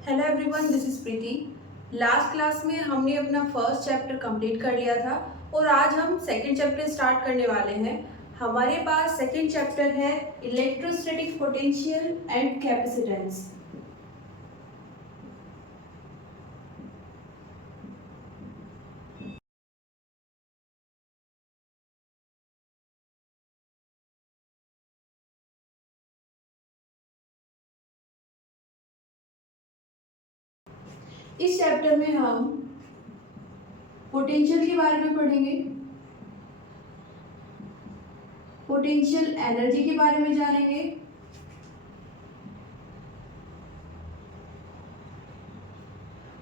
Hello everyone, this is Preeti. Last class में हमने अपना फर्स्ट चैप्टर कंप्लीट कर लिया था और आज हम सेकंड चैप्टर स्टार्ट करने वाले हैं। हमारे पास सेकंड चैप्टर है इलेक्ट्रोस्टैटिक पोटेंशियल एंड कैपेसिटेंस। इस चैप्टर में हम पोटेंशियल के बारे में पढ़ेंगे, पोटेंशियल एनर्जी के बारे में जानेंगे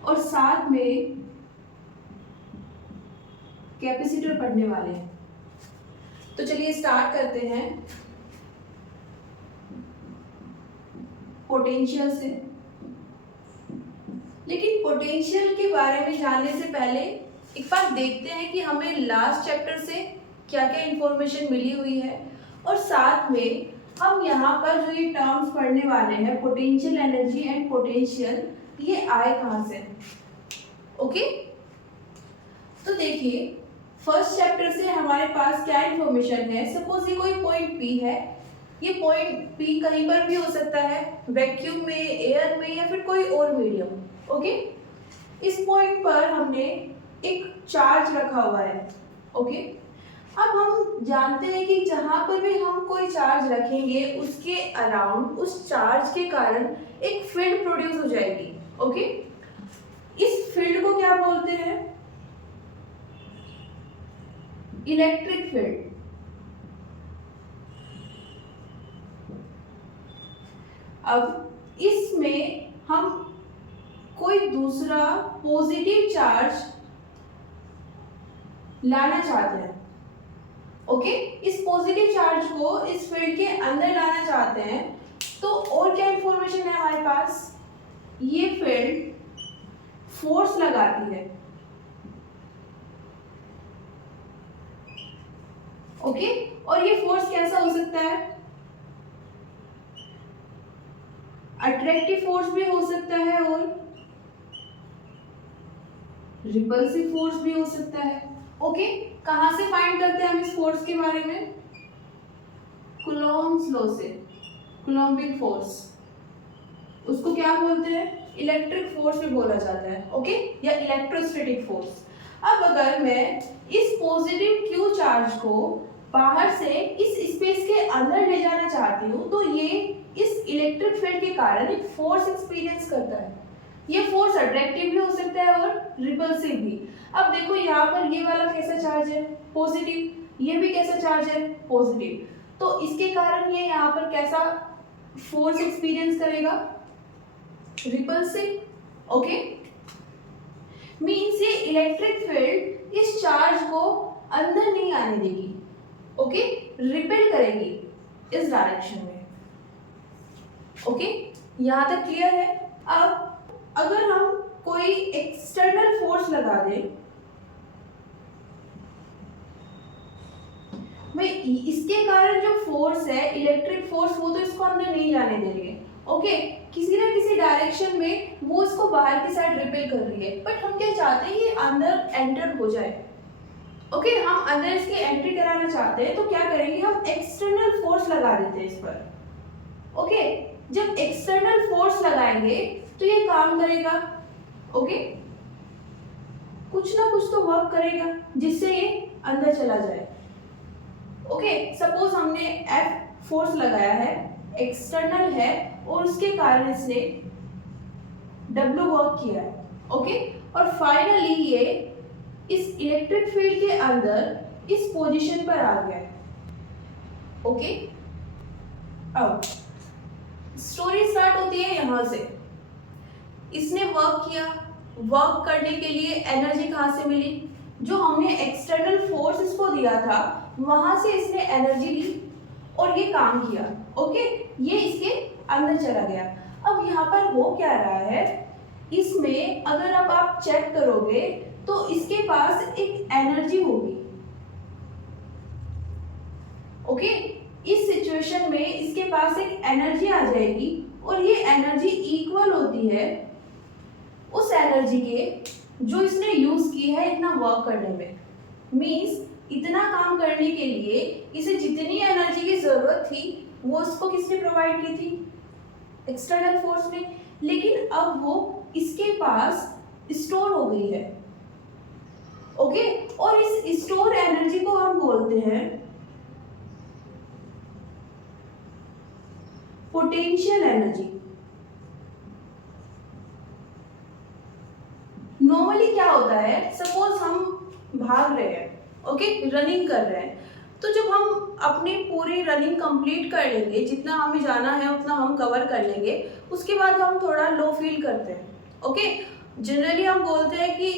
और साथ में कैपेसिटर पढ़ने वाले हैं। तो चलिए स्टार्ट करते हैं पोटेंशियल से। लेकिन पोटेंशियल के बारे में जानने से पहले एक बार देखते हैं कि हमें लास्ट चैप्टर से क्या क्या इंफॉर्मेशन मिली हुई है और साथ में हम यहाँ पर जो ये टर्म्स पढ़ने वाले हैं पोटेंशियल एनर्जी एंड पोटेंशियल, ये आए कहाँ से। ओके, तो देखिए फर्स्ट चैप्टर से हमारे पास क्या इंफॉर्मेशन है। सपोज ये कोई पॉइंट पी है, ये पॉइंट पी कहीं पर भी हो सकता है, वैक्यूम में, एयर में या फिर कोई और मीडियम। ओके, इस पॉइंट पर हमने एक चार्ज रखा हुआ है। ओके, अब हम जानते हैं कि जहां पर भी हम कोई चार्ज रखेंगे उसके अराउंड उस चार्ज के कारण एक फील्ड प्रोड्यूस हो जाएगी। ओके, इस फील्ड को क्या बोलते हैं? Electric field. अब इसमें हम कोई दूसरा पॉजिटिव चार्ज लाना चाहते हैं। ओके, इस पॉजिटिव चार्ज को इस फील्ड के अंदर लाना चाहते हैं, तो और क्या इंफॉर्मेशन है हमारे पास? ये फील्ड फोर्स लगाती है। ओके, और ये फोर्स कैसा हो सकता है? अट्रैक्टिव फोर्स भी हो सकता है और रिपल्सिव फोर्स भी हो सकता है। ओके, कहां से फाइंड करते हैं हम इस फोर्स के बारे में? कूलॉम्स लॉ से। कूलॉम्बिक फोर्स, उसको क्या बोलते हैं? इलेक्ट्रिक फोर्स भी बोला जाता है। ओके, या इलेक्ट्रोस्टैटिक फोर्स। अब अगर मैं इस पॉजिटिव क्यू चार्ज को बाहर से इस स्पेस के अंदर ले जाना चाहती हूँ, तो ये इस इलेक्ट्रिक फील्ड के कारण एक फोर्स एक्सपीरियंस करता है। ये फोर्स अट्रैक्टिव भी हो सकता है और रिपल्सिव भी। अब देखो यहाँ पर ये वाला कैसा चार्ज है? पॉजिटिव। ये भी कैसा चार्ज है? पॉजिटिव। तो इसके कारण ये यहाँ पर कैसा फोर्स एक्सपीरियंस करेगा? रिपल्सिव। ओके, मींस ये इलेक्ट्रिक फील्ड इस चार्ज को अंदर नहीं आने देगी। ओके, रिपेल करेगी इस डायरेक्शन में। ओके, यहां तक क्लियर है? अब अगर हम कोई एक्सटर्नल फोर्स लगा दें, भाई इसके कारण जो फोर्स है इलेक्ट्रिक फोर्स, वो तो इसको अंदर नहीं जाने दे रही है। ओके, किसी ना किसी डायरेक्शन में वो इसको बाहर की साइड रिपेल कर रही है, बट हम क्या चाहते हैं ये अंदर एंटर हो जाए। ओके, हम अंदर इसकी एंट्री कराना चाहते हैं, तो क्या करेंगे? हम एक्सटर्नल फोर्स लगा देते हैं इस पर। ओके, जब एक्सटर्नल फोर्स लगाएंगे तो ये काम करेगा। ओके, कुछ ना कुछ तो वर्क करेगा जिससे ये अंदर चला जाए। ओके, सपोज हमने F फोर्स लगाया है, एक्सटर्नल है, और उसके कारण इसने W वर्क किया है। ओके, और फाइनली ये इस इलेक्ट्रिक फील्ड के अंदर इस पोजीशन पर आ गया है। ओके, अब स्टोरी स्टार्ट होती है यहां से। इसने वर्क किया, वर्क करने के लिए एनर्जी कहां से मिली? जो हमने एक्सटर्नल फोर्स इसको दिया था वहां से इसने एनर्जी ली और ये काम किया। ओके, ये इसके अंदर चला गया। अब यहाँ पर हो क्या रहा है, इसमें अगर अब आप चेक करोगे तो इसके पास एक एनर्जी होगी। ओके, इस सिचुएशन में इसके पास एक एनर्जी आ जाएगी और ये एनर्जी इक्वल होती है उस एनर्जी के जो इसने यूज की है इतना वर्क करने में। मींस इतना काम करने के लिए इसे जितनी एनर्जी की जरूरत थी वो उसको किसने प्रोवाइड की थी, एक्सटर्नल फोर्स ने। लेकिन अब वो इसके पास स्टोर हो गई है। ओके, और इस स्टोर एनर्जी को हम बोलते हैं पोटेंशियल एनर्जी। नॉर्मली क्या होता है, सपोज हम भाग रहे हैं, ओके, रनिंग कर रहे हैं, तो जब हम अपनी पूरी रनिंग कंप्लीट कर लेंगे, जितना हमें जाना है उतना हम कवर कर लेंगे, उसके बाद हम थोड़ा लो फील करते हैं। ओके, जनरली हम बोलते हैं कि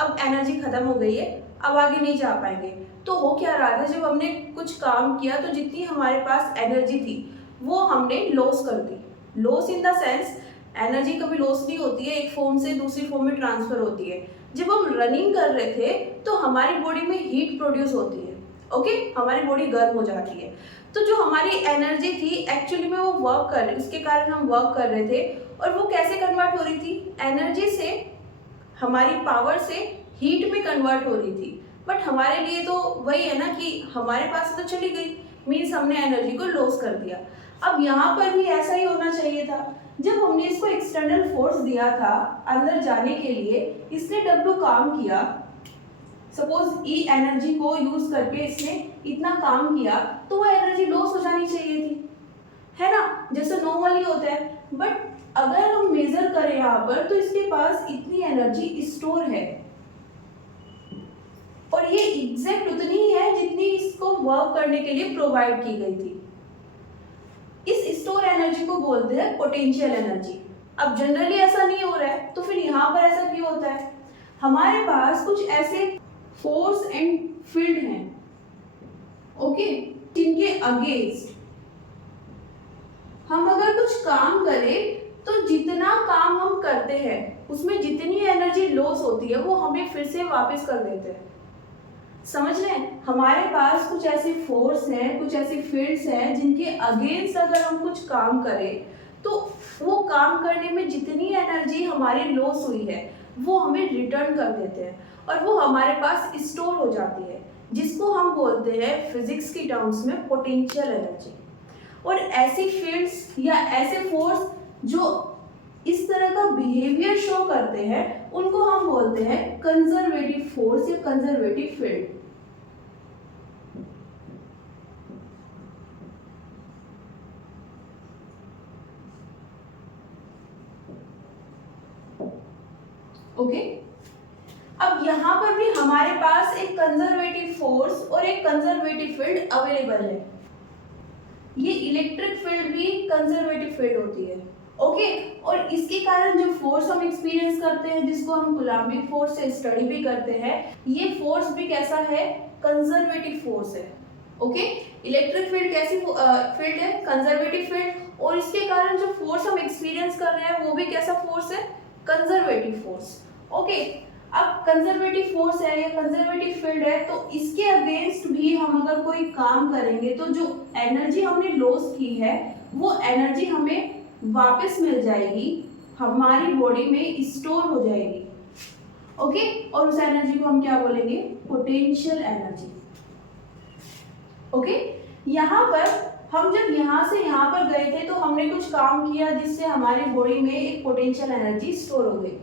अब एनर्जी खत्म हो गई है, अब आगे नहीं जा पाएंगे। तो हो क्या रहा था, जब हमने कुछ काम किया तो जितनी हमारे पास एनर्जी थी वो हमने लॉस कर दी। Loss in the sense, energy कभी लॉस नहीं होती है, एक फॉर्म से दूसरी फॉर्म में ट्रांसफर होती है। जब हम रनिंग कर रहे थे तो हमारी बॉडी में हीट प्रोड्यूस होती है। ओके, हमारी बॉडी गर्म हो जाती है। तो जो हमारी एनर्जी थी एक्चुअली में वो वर्क कर रही, उसके कारण हम वर्क कर रहे थे। और वो कैसे कन्वर्ट हो रही थी, एनर्जी से, हमारी पावर से हीट में कन्वर्ट हो रही थी। बट हमारे लिए तो वही है ना कि हमारे पास तो चली गई, मीन्स हमने एनर्जी को लॉस कर दिया। अब यहाँ पर भी ऐसा ही होना चाहिए था। जब हमने इसको एक्सटर्नल फोर्स दिया था अंदर जाने के लिए, इसने W काम किया, सपोज E एनर्जी को यूज करके इसने इतना काम किया, तो वो एनर्जी लॉस हो जानी चाहिए थी, है ना, जैसे नॉर्मली होता है। बट अगर हम मेजर करें यहाँ पर, तो इसके पास इतनी एनर्जी स्टोर है और ये एग्जैक्ट उतनी है जितनी इसको वर्क करने के लिए प्रोवाइड की गई थी। इस स्टोर एनर्जी को बोलते हैं पोटेंशियल एनर्जी। अब जनरली ऐसा नहीं हो रहा है, तो फिर यहाँ पर ऐसा क्यों होता है, हमारे पास कुछ ऐसे फोर्स एंड फील्ड हैं, ओके, जिनके अगेंस्ट हम अगर कुछ काम करें तो जितना काम हम करते हैं उसमें जितनी एनर्जी लॉस होती है वो हमें फिर से वापस कर देते हैं। समझ रहे हैं, हमारे पास कुछ ऐसे फोर्स हैं, कुछ ऐसी फील्ड्स हैं जिनके अगेंस्ट अगर हम कुछ काम करें तो वो काम करने में जितनी एनर्जी हमारी लॉस हुई है वो हमें रिटर्न कर देते हैं और वो हमारे पास स्टोर हो जाती है, जिसको हम बोलते हैं फिजिक्स की टर्म्स में पोटेंशियल एनर्जी। और ऐसी फील्ड्स या ऐसे फोर्स जो इस तरह का बिहेवियर शो करते हैं उनको हम बोलते हैं कंजर्वेटिव फोर्स या कंजर्वेटिव फील्ड। ओके, अब यहाँ पर भी हमारे पास एक कंजर्वेटिव फोर्स और एक कंजर्वेटिव फील्ड अवेलेबल है। ये इलेक्ट्रिक फील्ड भी कंजर्वेटिव फील्ड होती है, ओके। और इसके कारण जो फोर्स हम एक्सपीरियंस करते हैं, जिसको हम कूलम्बिक फोर्स से स्टडी भी करते हैं, ये फोर्स भी कैसा है, कंजर्वेटिव फोर्स है, ओके। इलेक्ट्रिक फील्ड कैसी फील्ड है, कंजर्वेटिव फील्ड, और इसके कारण जो फोर्स हम एक्सपीरियंस कर रहे हैं वो भी कैसा फोर्स है, कंजर्वेटिव फोर्स, ओके। अब कंजर्वेटिव फोर्स है या कंजर्वेटिव फील्ड है, तो इसके अगेंस्ट भी हम अगर कोई काम करेंगे तो जो एनर्जी हमने लॉस की है वो एनर्जी हमें वापस मिल जाएगी, हमारी बॉडी में स्टोर हो जाएगी, ओके। और उस एनर्जी को हम क्या बोलेंगे, पोटेंशियल एनर्जी, ओके। यहाँ पर हम जब यहाँ से यहाँ पर गए थे तो हमने कुछ काम किया जिससे हमारी बॉडी में एक पोटेंशियल एनर्जी स्टोर हो गई,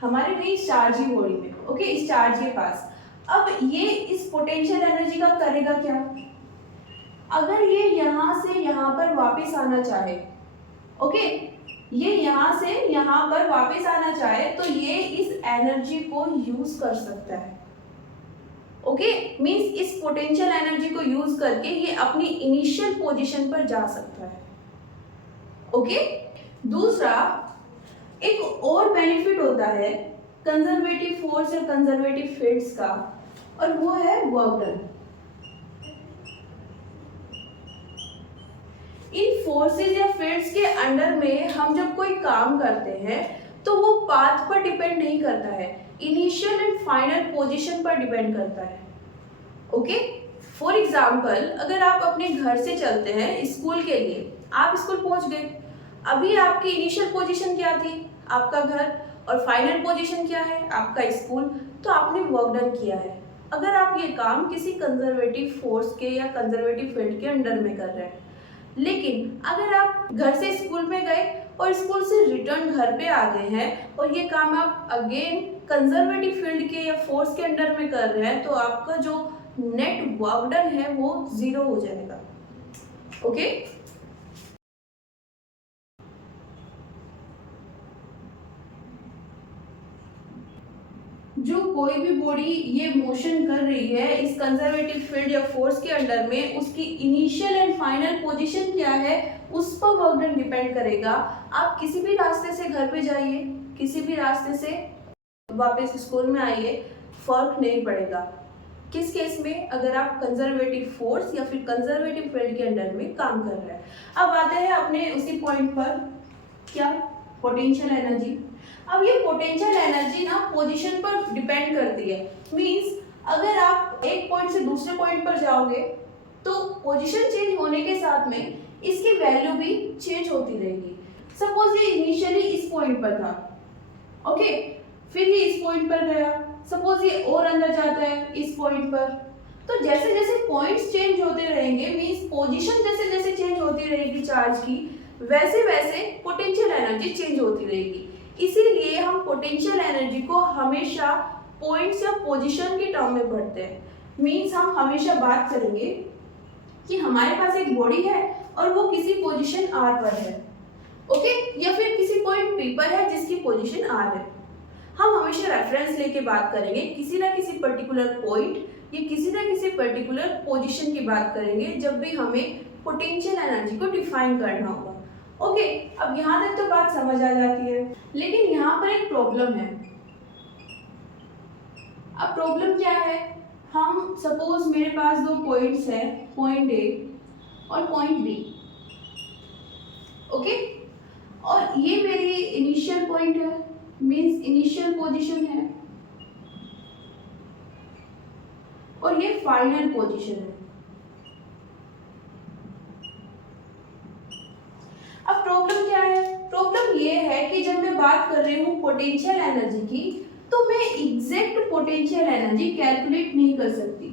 हमारे नहीं चार्ज ही बॉडी में, ओके, इस चार्ज के पास। अब ये इस पोटेंशियल एनर्जी का करेगा क्या, अगर ये यहाँ से यहाँ पर वापस आना चाहे, ओके, ये यहाँ से यहाँ पर वापस आना चाहे तो ये इस एनर्जी को यूज कर सकता है, ओके। मींस इस पोटेंशियल एनर्जी को यूज करके ये अपनी इनिशियल पोजीशन पर जा सकता है, ओके। दूसरा एक और बेनिफिट होता है कंजर्वेटिव फोर्स या कंजर्वेटिव फील्ड्स का, और वो है वर्क डन। इन फोर्सेस या फील्ड्स के अंडर में हम जब कोई काम करते हैं तो वो पाथ पर डिपेंड नहीं करता है, इनिशियल एंड फाइनल पोजीशन पर डिपेंड करता है, ओके। फॉर एग्जाम्पल, अगर आप अपने घर से चलते हैं स्कूल के लिए, आप स्कूल पहुंच गए, अभी आपकी इनिशियल पोजीशन क्या थी, आपका घर, और फाइनल पोजीशन क्या है आपका स्कूल, तो आपने वर्क डन किया है। अगर आप ये काम किसी कंजर्वेटिव फोर्स के या कंजर्वेटिव फील्ड के अंडर में कर रहे हैं, लेकिन अगर आप घर से स्कूल में गए और स्कूल से रिटर्न घर पे आ गए हैं और ये काम आप अगेन कंजर्वेटिव फील्ड के या फोर्स के अंडर में कर रहे हैं, तो आपका जो नेट वर्क डन है वो 0 हो जाएगा। ओके, जो कोई भी बॉडी ये मोशन कर रही है इस कंजर्वेटिव फील्ड या फोर्स के अंडर में, उसकी इनिशियल एंड फाइनल पोजीशन क्या है उस पर वर्क डन डिपेंड करेगा। आप किसी भी रास्ते से घर पे जाइए, किसी भी रास्ते से वापस स्कूल में आइए, फर्क नहीं पड़ेगा। किस केस में, अगर आप कंजर्वेटिव फोर्स या फिर कंजर्वेटिव फील्ड के अंडर में काम कर रहे हैं। अब आते हैं अपने उसी पॉइंट पर, क्या, पोटेंशियल एनर्जी। अब ये पोटेंशियल एनर्जी ना पोजीशन पर डिपेंड करती है। मींस अगर आप एक पॉइंट से दूसरे पॉइंट पर जाओगे तो पोजीशन चेंज होने के साथ में इसकी वैल्यू भी चेंज होती रहेगी। सपोज ये इनिशियली इस पॉइंट पर था, ओके, फिर ये इस पॉइंट पर गया, सपोज ये और अंदर जाता है इस पॉइंट पर। तो जैसे जैसे पॉइंट्स चेंज होते रहेंगे, मींस पोजीशन जैसे जैसे चेंज होती रहेगी चार्ज की, वैसे वैसे पोटेंशियल एनर्जी चेंज होती रहेगी। इसीलिए हम पोटेंशियल एनर्जी को हमेशा पॉइंट्स या पोजीशन के टर्म में पढ़ते हैं। मींस हम हमेशा बात करेंगे कि हमारे पास एक बॉडी है और वो किसी पोजीशन R पर है, ओके, या फिर किसी पॉइंट P पर है जिसकी पोजीशन R है। हम हमेशा रेफरेंस लेके बात करेंगे, किसी ना किसी पर्टिकुलर पॉइंट या किसी ना किसी पर्टिकुलर पोजीशन की बात करेंगे जब भी हमें पोटेंशियल एनर्जी को डिफाइन करना होगा। ओके, अब यहाँ तक तो बात समझ आ जाती है, लेकिन यहाँ पर एक प्रॉब्लम है। अब प्रॉब्लम क्या है, हम सपोज मेरे पास दो पॉइंट्स हैं, पॉइंट A और पॉइंट B, ओके, और ये मेरी इनिशियल पॉइंट है, मींस इनिशियल पोजीशन है, और ये फाइनल पोजीशन है। अब प्रॉब्लम क्या है, प्रॉब्लम ये है कि जब मैं बात कर रही हूँ पोटेंशियल एनर्जी की, तो मैं एग्जैक्ट पोटेंशियल एनर्जी कैलकुलेट नहीं कर सकती।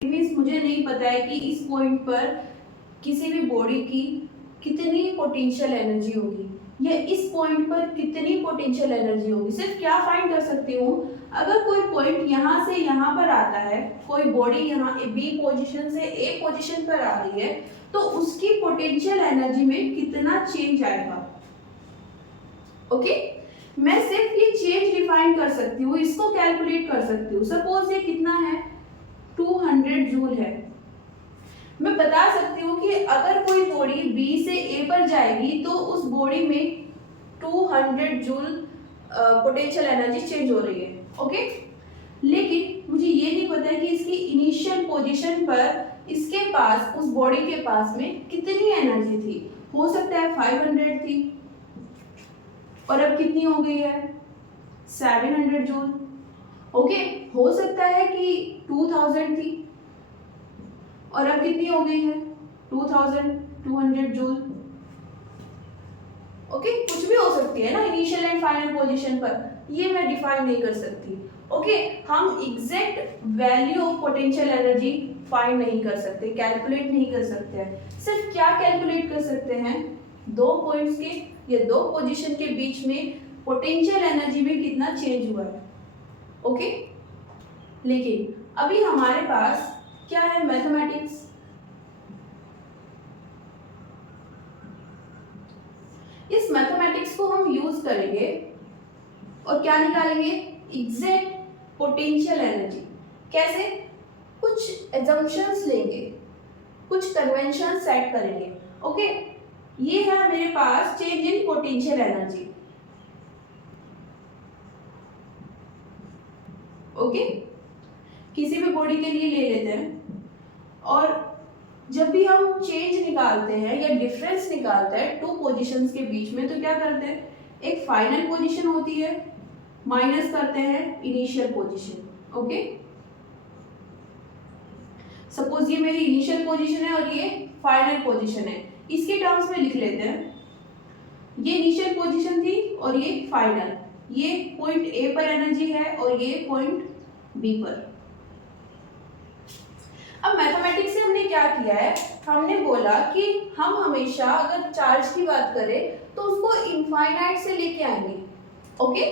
मींस मुझे नहीं पता है कि इस पॉइंट पर किसी भी बॉडी की कितनी पोटेंशियल एनर्जी होगी या इस पॉइंट पर कितनी पोटेंशियल एनर्जी होगी। सिर्फ क्या फाइंड कर सकती हूँ, अगर कोई पॉइंट यहाँ से यहाँ पर आता है, कोई बॉडी यहाँ B पोजीशन से A पोजीशन पर आ रही है, तो उसकी पोटेंशियल एनर्जी में कितना चेंज आएगा। ओके, मैं सिर्फ ये चेंज डिफाइन कर सकती हूँ, इसको कैलकुलेट कर सकती हूँ। सपोज ये कितना है, 200 जूल है। मैं बता सकती हूँ कि अगर कोई बॉडी B से A पर जाएगी तो उस बॉडी में 200 जूल पोटेंशियल एनर्जी चेंज हो रही है, ओके। लेकिन मुझे ये नहीं पता है कि इसकी इनिशियल पोजीशन पर इसके पास, उस बॉडी के पास में कितनी एनर्जी थी। हो सकता है 500 थी और अब कितनी हो गई है, 700 जूल, ओके। हो सकता है कि 2000 थी और अब कितनी हो गई है, 2200 जूल, ओके। कुछ भी हो सकती है ना इनिशियल एंड फाइनल पोजीशन पर, ये मैं डिफाइन नहीं कर सकती, ओके। हम exact value of potential energy find नहीं कर सकते, कैलकुलेट नहीं कर सकते हैं। सिर्फ क्या कैलकुलेट कर सकते हैं, दो पॉइंट्स के या दो पोजीशन के बीच में पोटेंशियल एनर्जी में कितना चेंज हुआ है, ओके। लेकिन अभी हमारे पास क्या है, मैथमेटिक्स। इस मैथमेटिक्स को हम यूज करेंगे और क्या निकालेंगे, एग्जैक्ट पोटेंशियल एनर्जी। कैसे, कुछ एजम्पशंस लेंगे, कुछ कन्वेंशन सेट करेंगे, ओके। ये है मेरे पास change in potential energy, okay. किसी भी बॉडी के लिए ले लेते हैं, और जब भी हम चेंज निकालते हैं या डिफरेंस निकालते हैं टू पोजीशंस के बीच में, तो क्या करते हैं, एक फाइनल पोजीशन होती है माइनस करते हैं इनिशियल पोजीशन। ओके, सपोज ये मेरी इनिशियल पोजीशन है और ये फाइनल पोजीशन है, इसके टर्म्स में लिख लेते हैं। ये इनिशियल पोजीशन थी और ये फाइनल, ये पॉइंट ए पर एनर्जी है और ये पॉइंट बी पर। अब मैथमेटिक्स से हमने क्या किया है, हमने बोला कि हम हमेशा अगर चार्ज की बात करें तो उसको इनफाइनाइट से लेके आएंगे। ओके,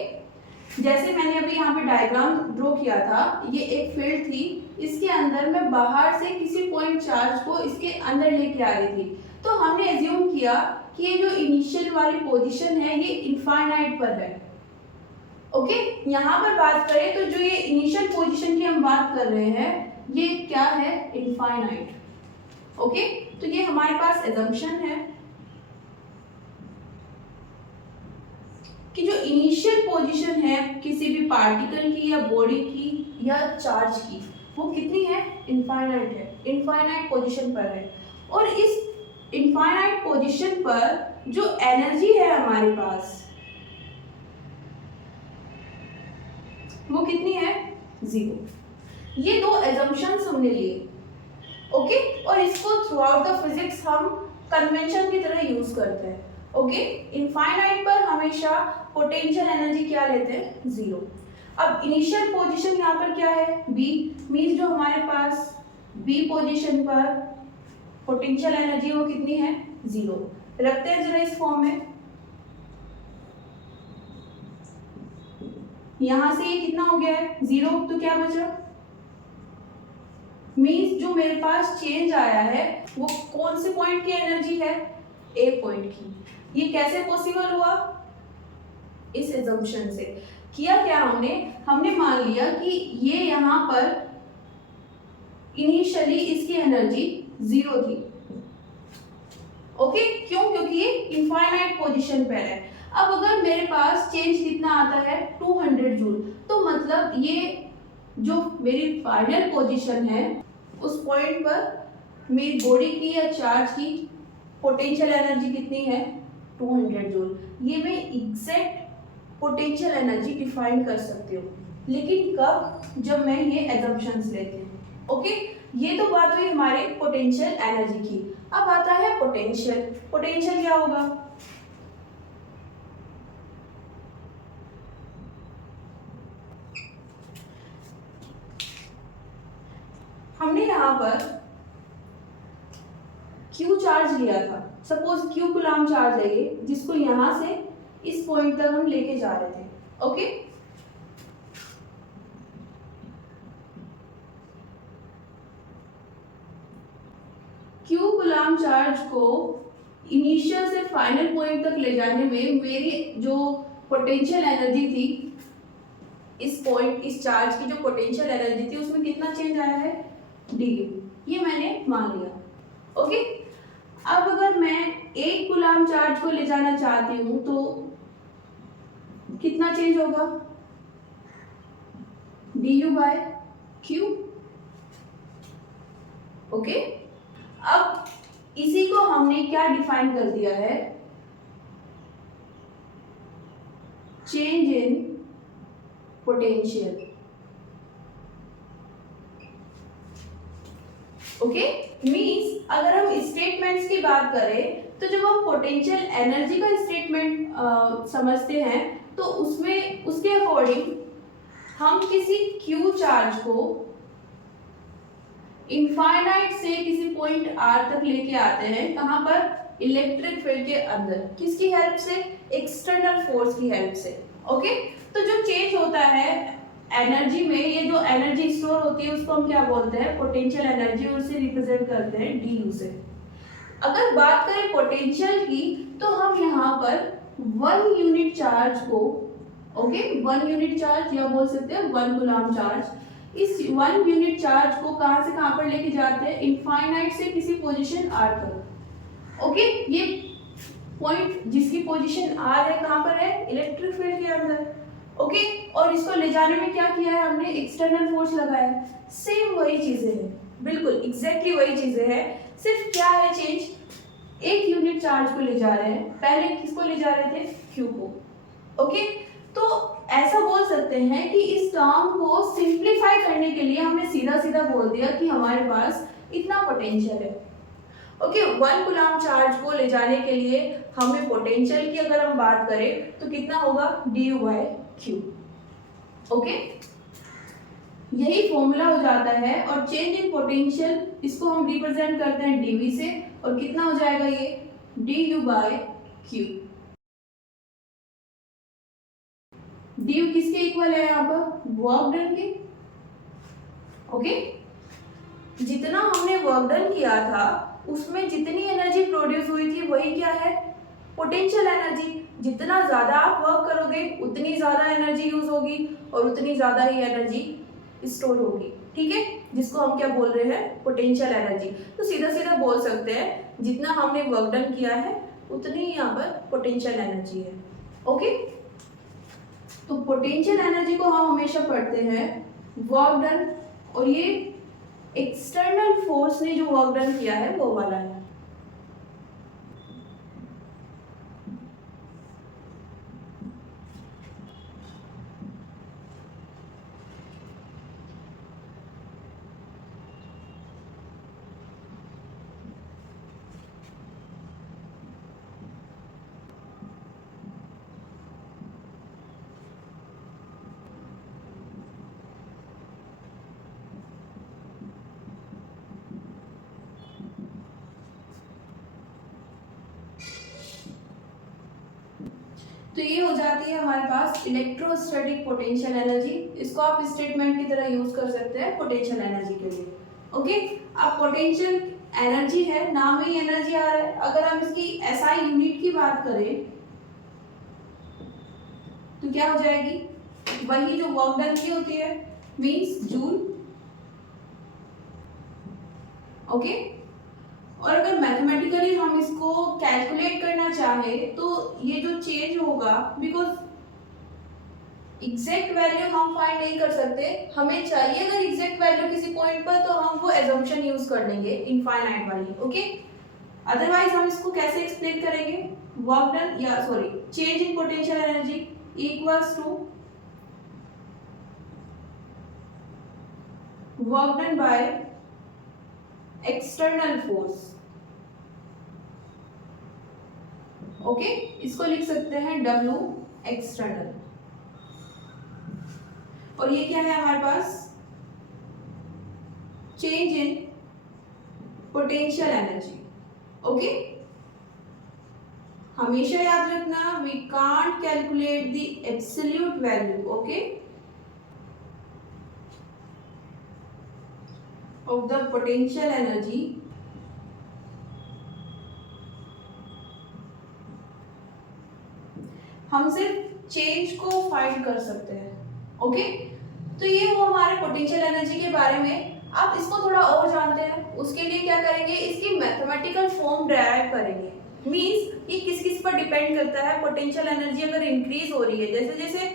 जैसे मैंने अभी यहाँ पे डायग्राम ड्रॉ किया था, ये एक फील्ड थी, इसके अंदर मैं बाहर से किसी पॉइंट चार्ज को इसके अंदर लेके आ रही थी, तो हमने एज्यूम किया कि ये जो इनिशियल वाली पोजीशन है ये इनफाइनाइट पर है। ओके, यहाँ पर बात करें तो जो ये इनिशियल पोजीशन की हम बात कर रहे हैं ये क्या है, इनफाइनाइट। ओके, तो ये हमारे पास एजम्पशन है कि जो इनिशियल पोजीशन है किसी भी पार्टिकल की या बॉडी की या चार्ज की, वो कितनी है, इनफाइनाइट है, इनफाइनाइट पोजीशन पर है। और इस इनफाइनाइट पोजीशन पर जो एनर्जी है हमारे पास वो कितनी है, 0। ये दो एजम्पशंस हमने लिए। ओके, और इसको थ्रू आउट द फिजिक्स हम कन्वेंशन की तरह यूज करते हैं। ओके, इनफाइनाइट पर हमेशा पोटेंशियल एनर्जी क्या लेते हैं, 0। अब इनिशियल पोजीशन यहाँ पर क्या है, बी, मीन्स जो हमारे पास बी पोजीशन पर पोटेंशियल एनर्जी वो कितनी है, 0। रखते हैं जरा इस फॉर्म में, यहां से ये कितना हो गया है, 0, तो क्या बचा, मीन्स जो मेरे पास चेंज आया है वो कौन से पॉइंट की एनर्जी है, ए पॉइंट की। ये कैसे पॉसिबल हुआ, इस एजम्पशन से किया क्या हमने मान लिया कि ये यहाँ पर इनिशियली इसकी एनर्जी 0 थी। ओके, क्यों, क्योंकि ये इनफाइनाइट पोजीशन पर है। अब अगर मेरे पास चेंज कितना आता है, 200 जूल, तो मतलब ये जो मेरी फाइनल पोजीशन है उस पॉइंट पर मेरी बॉडी की या चार्ज की पोटेंशियल एनर्जी कितनी है, 200 जूल। ये मैं एग्जैक्ट पोटेंशियल एनर्जी डिफाइन कर सकती हूँ, लेकिन कब, जब मैं ये एजम्पशंस लेती हूँ। ओके, ये तो बात हुई हमारे पोटेंशियल एनर्जी की। अब आता है पोटेंशियल। पोटेंशियल क्या होगा, हमने यहाँ पर Q चार्ज लिया था, सपोज Q कूलम चार्ज है ये, जिसको यहाँ से इस पॉइंट तक हम लेके जा रहे थे। ओके, Q कूलम चार्ज को इनिशियल से फाइनल पॉइंट तक ले जाने में मेरी जो पोटेंशियल एनर्जी थी, इस पॉइंट, इस चार्ज की जो पोटेंशियल एनर्जी थी उसमें कितना चेंज आया है, डी, ये मैंने मान लिया। ओके, अब अगर मैं एक कूलम चार्ज को ले जाना चाहती हूँ तो कितना चेंज होगा, du/q। ओके, अब इसी को हमने क्या डिफाइन कर दिया है, change in potential. Okay, means अगर हम स्टेटमेंट्स की बात करें तो जब हम पोटेंशियल एनर्जी का स्टेटमेंट समझते हैं तो उसमें उसके अकॉर्डिंग हम किसी Q चार्ज को इनफाइनाइट से किसी पॉइंट R तक लेके आते हैं, कहाँ पर, इलेक्ट्रिक फील्ड के अंदर, किसकी हेल्प से, एक्सटर्नल फोर्स की हेल्प से। ओके, तो जो चेंज होता है एनर्जी में, ये जो एनर्जी स्टोर होती है उसको हम क्या बोलते हैं, पोटेंशियल एनर्जी, और उसे रिप्रेजेंट करते हैं du से। अगर बात करें पोटेंशियल की तो हम यहाँ पर 1 यूनिट चार्ज को, ओके, 1 यूनिट चार्ज या बोल सकते हैं 1 कूलम चार्ज, इस 1 यूनिट चार्ज को कहाँ से कहाँ पर लेके जाते हैं, इनफाइनाइट से किसी पोजीशन R तक। ओके, ये पॉइंट जिसकी पोजीशन R है कहाँ पर है, इलेक्ट्रिक फील्ड के अंदर। ओके, और इसको ले जाने में क्या किया है हमने, एक्सटर्नल फोर्स लगाया है। सेम वही चीजें हैं, बिल्कुल एग्जैक्टली वही चीजें हैं, सिर्फ क्या है चेंज, एक यूनिट चार्ज को ले जा रहे हैं, पहले किसको ले जा रहे थे, Q को। ओके, तो ऐसा बोल सकते हैं कि इस टर्म को सिंप्लीफाई करने के लिए हमने सीधा सीधा बोल दिया कि हमारे पास इतना पोटेंशियल है। ओके, 1 कूलम चार्ज को ले जाने के लिए हमें पोटेंशियल की अगर हम बात करें तो कितना होगा, du/q। ओके, यही फॉर्मूला हो जाता है। और चेंज इन पोटेंशियल इसको हम रिप्रेजेंट करते हैं dv से, और कितना हो जाएगा ये du/q। du किसके इक्वल है यहाँ पर, वर्क डन के। ओके, जितना हमने वर्क डन किया था उसमें जितनी एनर्जी प्रोड्यूस हुई थी वही क्या है, पोटेंशियल एनर्जी। जितना ज्यादा आप वर्क करोगे उतनी ज्यादा एनर्जी यूज होगी और उतनी ज्यादा ही एनर्जी स्टोर होगी, ठीक है, जिसको हम क्या बोल रहे हैं, पोटेंशियल एनर्जी। तो सीधा सीधा बोल सकते हैं जितना हमने वर्क डन किया है उतनी यहाँ पर पोटेंशियल एनर्जी है। ओके, तो पोटेंशियल एनर्जी को हम हमेशा पढ़ते हैं वर्क डन, और ये एक्सटर्नल फोर्स ने जो वर्क डन किया है वो वाला है। तो ये हो जाती है हमारे पास इलेक्ट्रोस्टैटिक पोटेंशियल एनर्जी। इसको आप स्टेटमेंट की तरह यूज कर सकते हैं पोटेंशियल एनर्जी के लिए। ओके, अब पोटेंशियल एनर्जी है, नाम में ही एनर्जी आ रहा है। अगर हम इसकी एसआई यूनिट की बात करें तो क्या हो जाएगी, वही जो वर्क डन की होती है, मींस जूल। ओके, और अगर मैथमेटिकली हम इसको कैलकुलेट करना चाहें तो ये जो चेंज होगा, बिकॉज एग्जैक्ट वैल्यू हम फाइंड नहीं कर सकते, हमें चाहिए अगर एग्जैक्ट वैल्यू किसी पॉइंट पर तो हम वो एजम्पशन यूज कर लेंगे इनफाइनाइट वाली। ओके, अदरवाइज हम इसको कैसे एक्सप्लेन करेंगे, वर्क डन या sorry change in potential energy equals to work done by external force. Okay, इसको लिख सकते हैं W एक्सटर्नल, और ये क्या है हमारे पास, change in potential energy. Okay, हमेशा याद रखना we can't calculate the absolute value, okay, of the potential energy हम सिर्फ चेंज को फाइंड कर सकते हैं। ओके, तो ये वो हमारे पोटेंशियल एनर्जी के बारे में। आप इसको थोड़ा और जानते हैं, उसके लिए क्या करेंगे, इसकी मैथमेटिकल फॉर्म ड्राइव करेंगे। मींस ये किस किस पर डिपेंड करता है, पोटेंशियल एनर्जी अगर इंक्रीज हो रही है, जैसे जैसे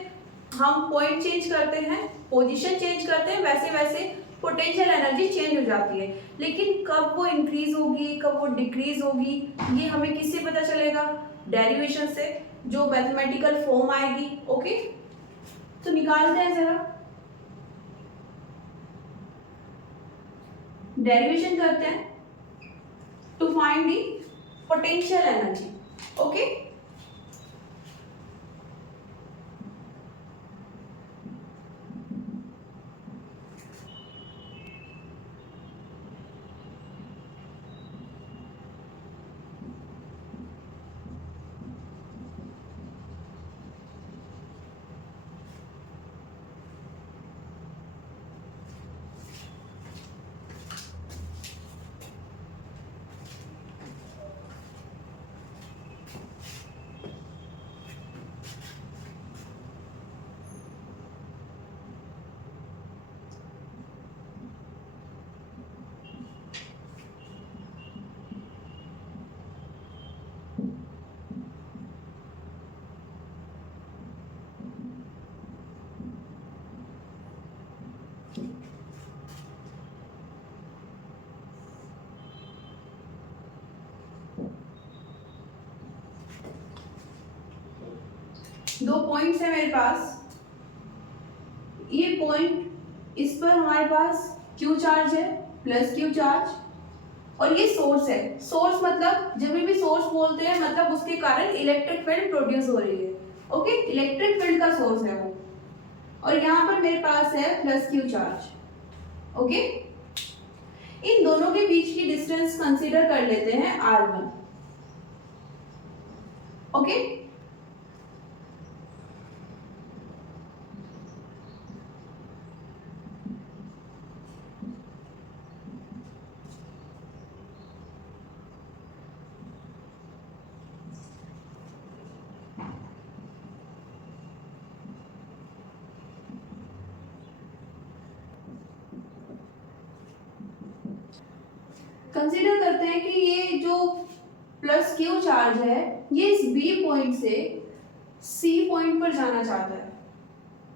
हम पॉइंट चेंज करते हैं, पोजीशन चेंज करते हैं, वैसे वैसे पोटेंशियल एनर्जी चेंज हो जाती है। लेकिन कब वो इंक्रीज होगी कब वो डिक्रीज होगी ये हमें किससे पता चलेगा, डेरिवेशन से, जो मैथमेटिकल फॉर्म आएगी। ओके, तो निकालते हैं जरा, डेरिवेशन करते हैं to find the potential energy. Okay, दो पॉइंट्स है मेरे पास, ये पॉइंट, इस पर हमारे पास क्यू चार्ज है, प्लस क्यू चार्ज, और ये सोर्स है। सोर्स मतलब जब भी सोर्स बोलते हैं मतलब उसके कारण इलेक्ट्रिक फील्ड प्रोड्यूस हो रही है। ओके, इलेक्ट्रिक फील्ड का सोर्स है वो, और यहाँ पर मेरे पास है प्लस क्यू चार्ज। ओके, इन दोनों के बीच की डिस्टेंस कंसीडर कर लेते हैं r1। ओके, कंसीडर करते हैं कि ये जो प्लस क्यू चार्ज है ये इस बी पॉइंट से सी पॉइंट पर जाना चाहता है।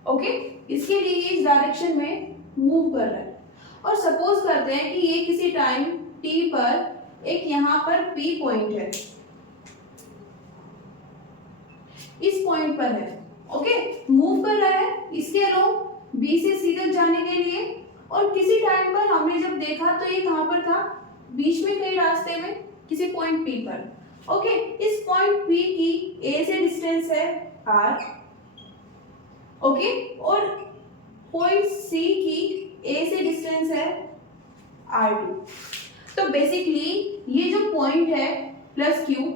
ओके, इसके लिए ये इस डायरेक्शन में मूव कर रहा है, और सपोज करते हैं कि ये किसी टाइम टी पर एक यहाँ पर पी पॉइंट है, इस पॉइंट पर है। ओके, मूव कर रहा है इसके अलोंग बी से सी तक जाने के लिए, और किसी टाइम पर हमने जब देखा तो ये कहाँ पर था, बीच में कहीं रास्ते में किसी पॉइंट पी पर। ओके, इस पॉइंट पी की ए से डिस्टेंस है r। ओके, और पॉइंट सी की ए से डिस्टेंस है r2। तो बेसिकली ये जो पॉइंट है प्लस क्यू,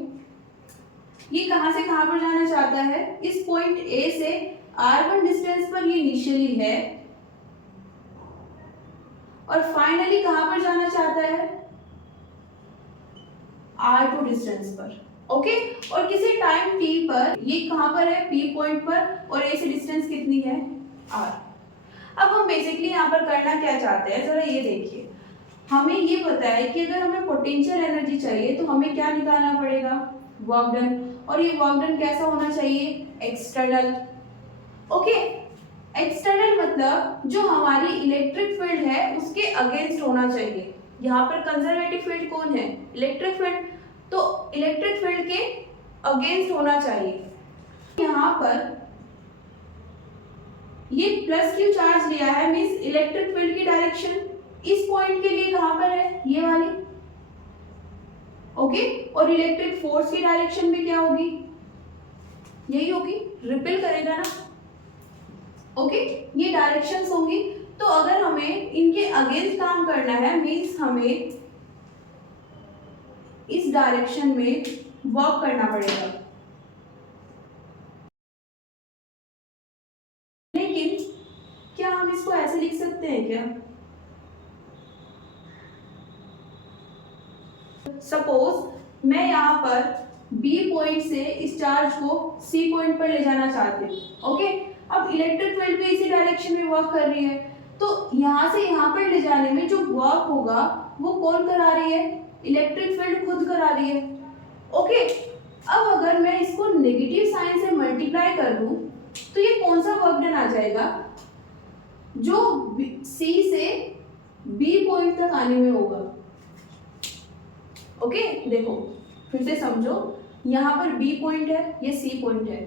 ये कहां से कहां पर जाना चाहता है, इस पॉइंट ए से r1 डिस्टेंस पर ये इनिशियली है, और फाइनली कहां पर जाना चाहता है, r2 डिस्टेंस पर। ओके, और किसी टाइम t पर ये कहां पर है, p पॉइंट पर, और a से डिस्टेंस कितनी है, r। अब हम बेसिकली यहाँ पर करना क्या चाहते हैं, जरा ये देखिए। हमें ये पता है कि अगर हमें पोटेंशियल एनर्जी चाहिए तो हमें क्या निकालना पड़ेगा, वर्क डन, और ये वर्क डन कैसा होना चाहिए, एक्सटर्नल। ओके, एक्सटर्नल मतलब जो हमारी इलेक्ट्रिक फील्ड है उसके अगेंस्ट होना चाहिए। यहाँ पर कंजर्वेटिव फील्ड कौन है, इलेक्ट्रिक फील्ड, तो इलेक्ट्रिक फील्ड के अगेंस्ट होना चाहिए। यहाँ पर ये प्लस क्यू चार्ज लिया है, मींस इलेक्ट्रिक फील्ड की डायरेक्शन इस पॉइंट के लिए कहां पर है, ये वाली। ओके, और इलेक्ट्रिक फोर्स की डायरेक्शन भी क्या होगी, यही होगी, रिपेल करेगा ना। ओके, ये डायरेक्शंस होंगी। तो अगर हमें इनके अगेंस्ट काम करना है मींस हमें इस डायरेक्शन में वर्क करना पड़ेगा। लेकिन क्या हम इसको ऐसे लिख सकते हैं क्या, सपोज मैं यहाँ पर B पॉइंट से इस चार्ज को C पॉइंट पर ले जाना चाहती हूँ। ओके, अब इलेक्ट्रिक फील्ड भी इसी डायरेक्शन में वर्क कर रही है, तो यहाँ से यहाँ पर ले जाने में जो वर्क होगा वो कौन करा रही है, इलेक्ट्रिक फील्ड खुद करा रही है। ओके, अब अगर मैं इसको नेगेटिव साइन से मल्टीप्लाई कर दूं तो ये कौन सा वर्क डन आ जाएगा, जो C से B पॉइंट तक आने में होगा। ओके, देखो फिर से समझो, यहाँ पर B पॉइंट है, ये C पॉइंट है,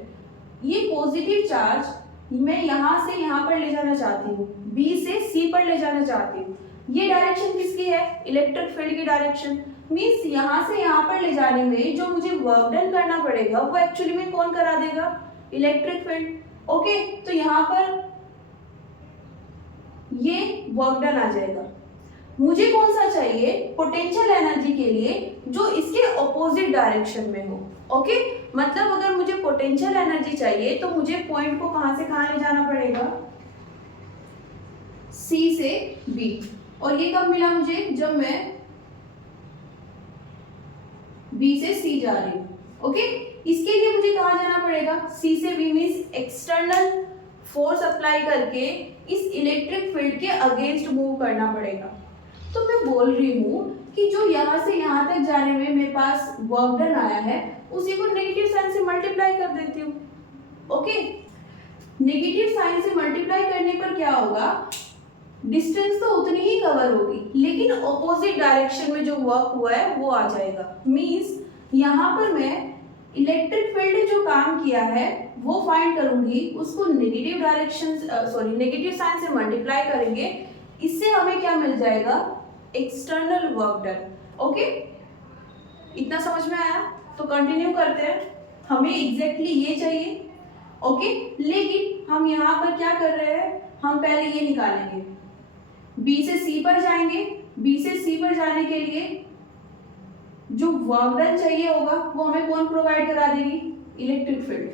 ये पॉजिटिव चार्ज मैं यहाँ से यहाँ पर ले जाना चाहती हूँ, B से C पर ले जाना चाहती हूँ। ये डायरेक्शन किसकी है, इलेक्ट्रिक फील्ड की डायरेक्शन। मींस यहाँ से यहाँ पर ले जाने में जो मुझे वर्क डन करना पड़ेगा वो एक्चुअली में कौन करा देगा, इलेक्ट्रिक फील्ड। ओके, तो यहाँ पर ये वर्क डन आ जाएगा। मुझे कौन सा चाहिए, पोटेंशियल एनर्जी के लिए जो इसके ऑपोजिट डायरेक्शन में हो। ओके, मतलब अगर मुझे पोटेंशियल एनर्जी चाहिए तो मुझे पॉइंट को कहां से कहां ले जाना पड़ेगा, C से B, और ये कब मिला मुझे, जब मैं B से C जा रही हूँ। ओके, इसके लिए मुझे कहां जाना पड़ेगा, C से B, means external force apply करके इस इलेक्ट्रिक फील्ड के अगेंस्ट मूव करना पड़ेगा। तो मैं बोल रही हूँ कि जो यहाँ से यहाँ तक जाने में मेरे पास वर्क डन आया है उसी को नेगेटिव साइन से मल्टीप्लाई कर देती हूँ। ओके, नेगेटिव साइन से मल्टीप्लाई करने पर क्या होगा, डिस्टेंस तो उतनी ही कवर होगी लेकिन ऑपोजिट डायरेक्शन में जो वर्क हुआ है वो आ जाएगा। मींस यहाँ पर मैं इलेक्ट्रिक फील्ड ने जो काम किया है वो फाइंड करूंगी, उसको नेगेटिव डायरेक्शन नेगेटिव साइन से मल्टीप्लाई करेंगे, इससे हमें क्या मिल जाएगा, एक्सटर्नल वर्क डन। ओके, इतना समझ में आया? तो कंटिन्यू करते हैं, हमें एग्जैक्टली ये चाहिए। ओके, लेकिन हम यहाँ पर क्या कर रहे हैं, हम पहले ये निकालेंगे, बी से सी पर जाएंगे, बी से सी पर जाने के लिए जो वर्क डन चाहिए होगा वो हमें कौन प्रोवाइड करा देगी, इलेक्ट्रिक फील्ड।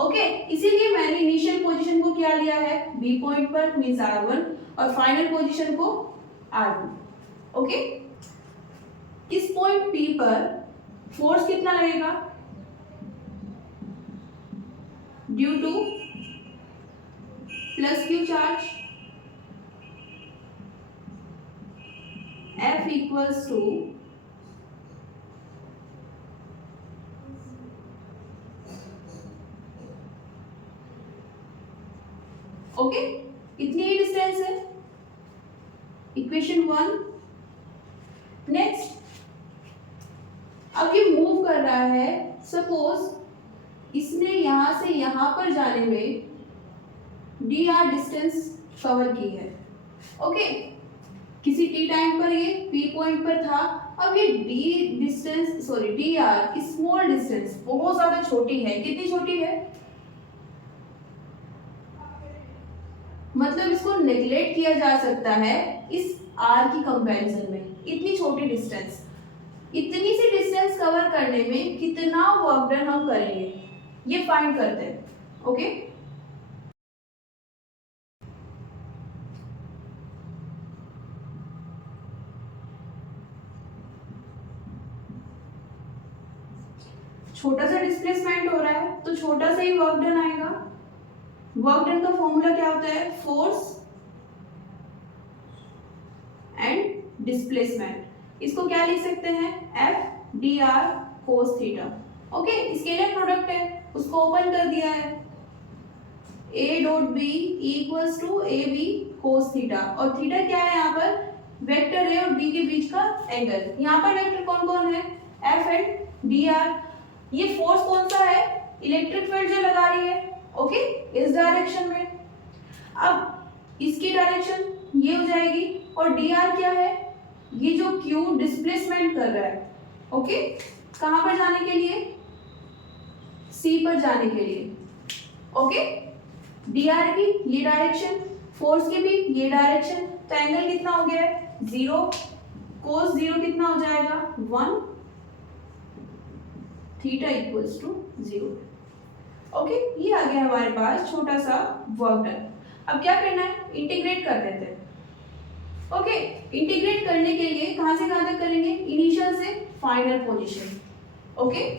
ओके, इसीलिए मैंने इनिशियल पोजीशन को क्या लिया है, बी पॉइंट पर मींस r1 और फाइनल पोजीशन को r2। ओके, इस पॉइंट P पर फोर्स कितना लगेगा, due to plus Q charge, F equals to okay, इतनी ही डिस्टेंस है, इक्वेशन 1। नेक्स्ट, अब ये मूव कर रहा है, सपोज इसने यहां से यहां पर जाने में dr डिस्टेंस कवर की है। ओके, किसी t टाइम पर ये p पॉइंट पर था, अब ये dr स्मॉल डिस्टेंस बहुत ज्यादा छोटी है, कितनी छोटी है, मतलब इसको नेग्लेक्ट किया जा सकता है इस r की कंपैरिजन में। इतनी छोटी डिस्टेंस, इतनी सी डिस्टेंस कवर करने में कितना वर्क डन हम करेंगे, ये फाइंड करते हैं। ओके, छोटा सा डिस्प्लेसमेंट हो रहा है तो छोटा सा ही वर्क डन आएगा। वर्क डन का फॉर्मूला क्या होता है, फोर्स एंड डिस्प्लेसमेंट। इसको क्या लिख सकते हैं, F D R cos theta. Okay, scalar product है, उसको ओपन कर दिया है, A dot B equals to A B cos theta, और थीटा क्या है, यहाँ पर वेक्टर ए और बी के बीच का एंगल। यहाँ पर वेक्टर कौन कौन है, एफ एंड डी आर। ये फोर्स कौन सा है, इलेक्ट्रिक फील्ड जो लगा रही है, ओके, इस डायरेक्शन में। अब इसकी डायरेक्शन ये हो जाएगी, और डी आर क्या है, ये जो क्यू डिस्प्लेसमेंट कर रहा है, ओके, कहां पर जाने के लिए, सी पर जाने के लिए। ओके, डी आर की ये डायरेक्शन, फोर्स की भी ये डायरेक्शन, तो एंगल कितना हो गया है, 0, कोस 0 कितना हो जाएगा, 1, थीटा इक्वल्स टू 0। ओके, ये आ गया हमारे पास छोटा सा वर्क डन। अब क्या करना है, इंटीग्रेट कर देते हैं। ओके, इंटीग्रेट करने के लिए कहां से कहां तक करेंगे, इनिशियल से final position. Okay,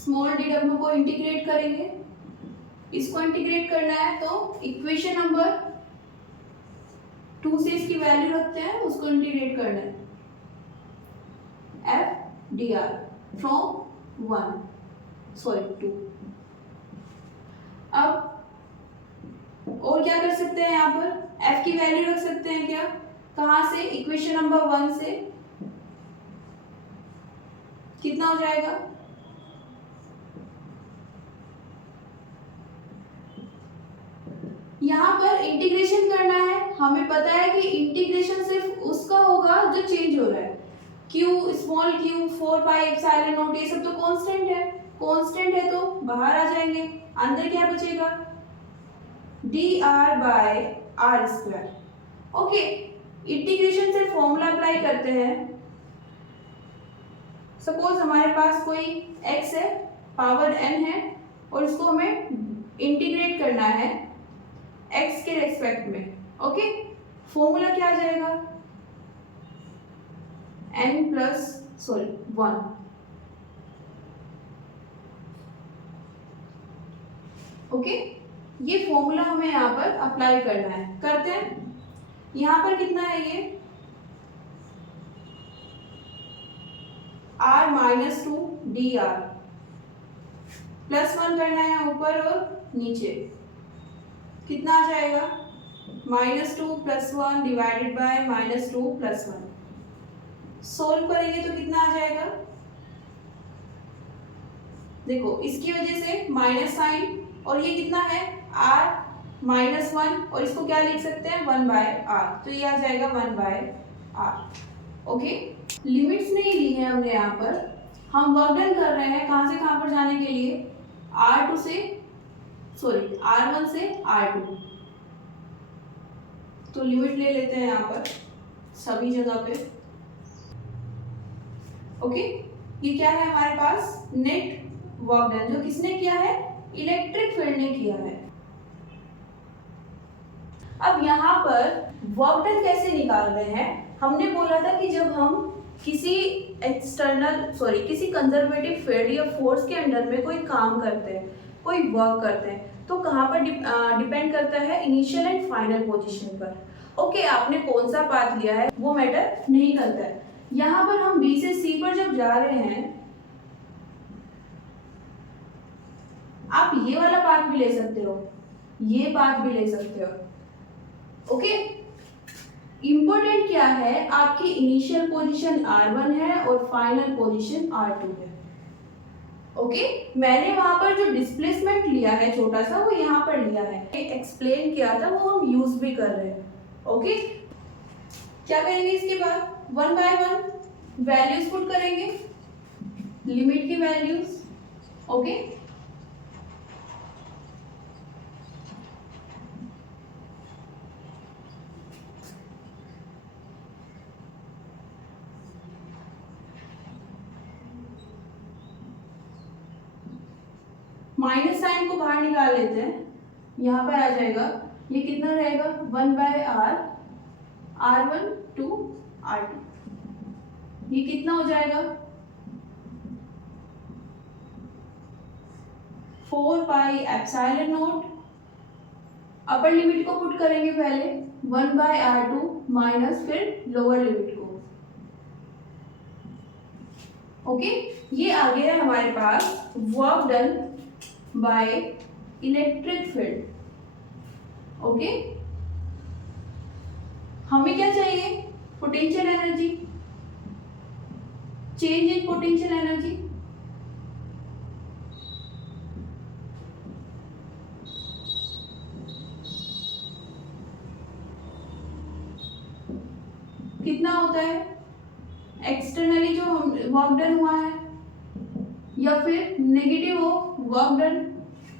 small D W को इंटीग्रेट करेंगे। इसको इंटीग्रेट करना है तो इक्वेशन नंबर 2 से इसकी वैल्यू रखते हैं, उसको इंटीग्रेट करना है, एफ डी आर फ्रॉम 2। अब और क्या कर सकते हैं, यहाँ पर एफ की वैल्यू रख सकते हैं क्या, कहां से, इक्वेशन नंबर 1 से, कितना हो जाएगा, यहाँ पर इंटीग्रेशन करना है। हमें पता है कि इंटीग्रेशन सिर्फ उसका होगा जो चेंज हो रहा है, q small q 4 pi epsilon not, ये सब तो कांस्टेंट है, कांस्टेंट है तो बाहर आ जाएंगे, अंदर क्या बचेगा, dr by R square. Okay, integration से फॉर्मूला अप्लाई करते हैं। सपोज हमारे पास कोई x है, पावर n है, और इसको हमें इंटीग्रेट करना है x के रेस्पेक्ट में। ओके, फॉर्मूला क्या आ जाएगा, n प्लस 1। ओके, ये फॉर्मूला हमें यहाँ पर अप्लाई करना है, करते हैं। यहाँ पर कितना है ये r माइनस 2 dr, +1 करना है ऊपर और नीचे, कितना आ जाएगा -2 + 1 डिवाइडेड बाय -2 + 1। सोल्व करेंगे तो कितना आ जाएगा, देखो इसकी वजह से माइनस साइन, और ये कितना है r -1, और इसको क्या लिख सकते हैं 1/r, तो ये आ जाएगा 1/r। ओके, लिमिट्स नहीं ली है हमने यहाँ पर, हम वर्क डन कर रहे हैं कहाँ से कहाँ पर जाने के लिए, R1 से R2, तो लिमिट ले लेते हैं यहाँ पर सभी जगह पे। ओके, ये क्या है हमारे पास नेट वर्क डन, जो किसने किया है, इलेक्ट्रिक फील्ड ने किया है। अब यहाँ पर वर्क डन कैसे निकाल रहे हैं, हमने बोला था कि जब हम किसी किसी कंजर्वेटिव फील्ड या फोर्स के अंडर में कोई काम करते हैं, कोई वर्क करते हैं, तो कहाँ पर डिपेंड करता है, इनिशियल एंड फाइनल पोजीशन पर। ओके, आपने कौन सा पाथ लिया है वो मैटर नहीं करता है। यहाँ पर हम B से C पर जब जा रहे हैं, आप ये वाला पाथ भी ले सकते हो, ये पाथ भी ले सकते हो। ओके, इंपॉर्टेंट क्या है, आपकी इनिशियल पोजीशन R1 है और फाइनल पोजीशन R2 है। ओके, मैंने वहां पर जो डिस्प्लेसमेंट लिया है छोटा सा, वो यहाँ पर लिया है, एक्सप्लेन किया था, वो हम यूज भी कर रहे हैं। ओके, क्या करेंगे इसके बाद, 1/1 वैल्यूज पुट करेंगे, लिमिट की वैल्यूज। ओके, माइनस साइन को बाहर निकाल लेते हैं, यहाँ पर आ जाएगा, ये कितना रहेगा 1/r, r1 to r2, ये कितना हो जाएगा 4πε0। अपर लिमिट को पुट करेंगे पहले 1/r2 माइनस फिर लोअर लिमिट को। ओके, ये आ गया है हमारे पास work done by electric field. Okay, हमें क्या चाहिए, potential energy, change in potential energy. कितना होता है एक्सटर्नली जो हम वर्क डन हुआ है, या फिर नेगेटिव हो work done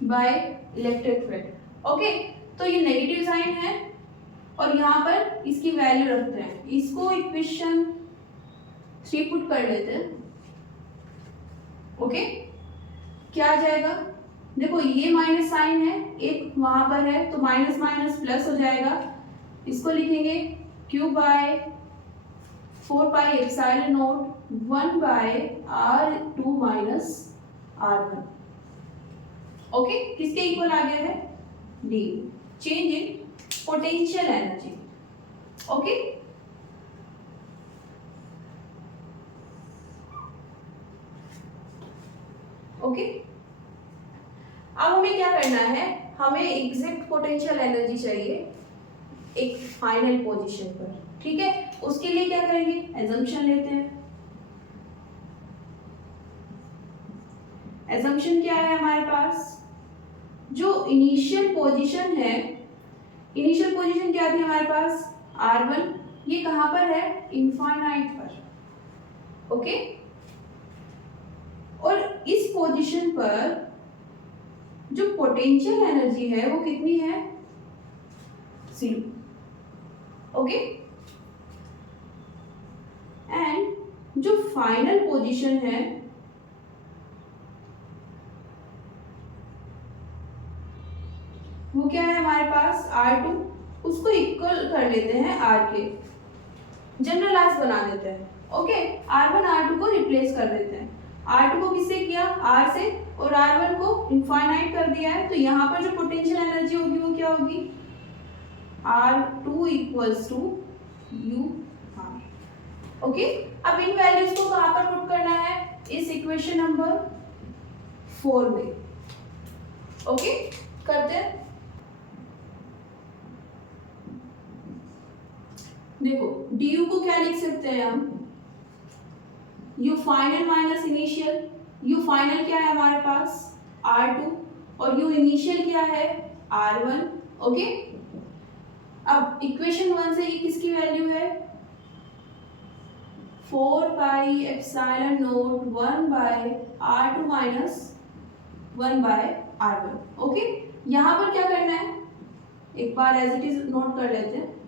by electric field. Okay, तो ये नेगेटिव साइन है और यहाँ पर इसकी वैल्यू रखते हैं, इसको इक्वेशन 3 पुट कर लेते हैं। ओके, क्या आ जाएगा, देखो ये माइनस साइन है, एक वहां पर है, तो माइनस माइनस प्लस हो जाएगा, इसको लिखेंगे q by 4πε0 1/r2 minus r1। Okay, किसके इक्वल आ गया है, d, change in potential energy. Okay, okay, अब हमें क्या करना है, हमें एग्जैक्ट पोटेंशियल एनर्जी चाहिए एक फाइनल पोजीशन पर। ठीक है, उसके लिए क्या करेंगे, एजम्पशन लेते हैं। एजम्पशन क्या है हमारे पास, जो इनिशियल पोजीशन है, इनिशियल पोजीशन क्या थी हमारे पास r1, ये कहां पर है, इनफाइनाइट पर। ओके, और इस पोजीशन पर जो पोटेंशियल एनर्जी है वो कितनी है, 0। ओके, एंड जो फाइनल पोजीशन है वो क्या है हमारे पास r2, उसको इक्वल कर लेते हैं r के, जनरलाइज बना देते हैं। ओके, r1 r2 को रिप्लेस कर देते हैं, R2 को किससे किया, R से, और R1 को इनफाइनाइट कर दिया है, तो यहाँ पर जो पोटेंशियल एनर्जी होगी वो क्या होगी, R2 equals to U R। Okay, अब इन वैल्यूज को कहाँ पर पुट करना है, इस इक्वेशन नंबर 4 में। ओके, करते हैं। देखो du को क्या लिख सकते हैं हम, u final minus initial. u final क्या है हमारे पास, R2, और u इनिशियल क्या है, R1। ओके, अब इक्वेशन 1 से ये किसकी वैल्यू है, 4 pi epsilon naught 1 by R2 minus 1 by R1। Okay, यहाँ पर क्या करना है, एक बार एज इट इज नोट कर लेते हैं,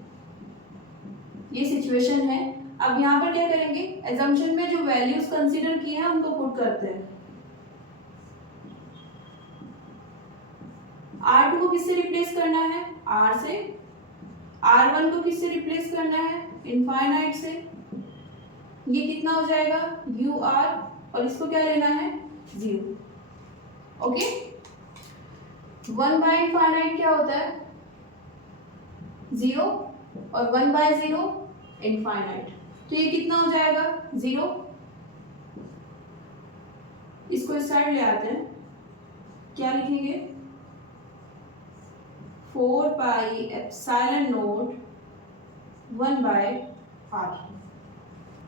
ये सिचुएशन है। अब यहाँ पर क्या करेंगे, एजम्पशन में जो वैल्यूज कंसीडर किए हैं उनको पुट करते हैं। R2 को किससे रिप्लेस करना है, R से, R1 को किससे रिप्लेस करना है, इनफाइनाइट से। ये कितना हो जाएगा, UR, और इसको क्या लेना है, 0। ओके, 1 बाय इनफाइनाइट क्या होता है, 0, और 1 बाय 0 इनफाइनाइट, तो ये कितना हो जाएगा, 0। इसको इस साइड ले आते हैं, क्या लिखेंगे, 4 pi epsilon naught 1 by R।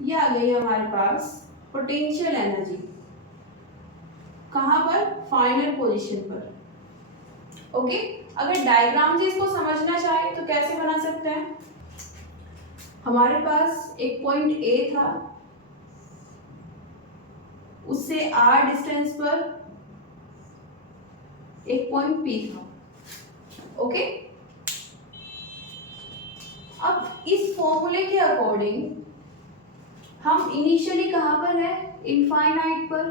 ये आ गई हमारे पास पोटेंशियल एनर्जी, कहाँ पर, फाइनल पोजीशन पर। ओके, अगर डायग्राम से इसको समझना चाहे तो कैसे बना सकते हैं, हमारे पास एक पॉइंट A था, उससे R डिस्टेंस पर एक पॉइंट P था। ओके, अब इस फॉर्मूले के अकॉर्डिंग हम इनिशियली कहाँ पर है, इनफाइनाइट पर।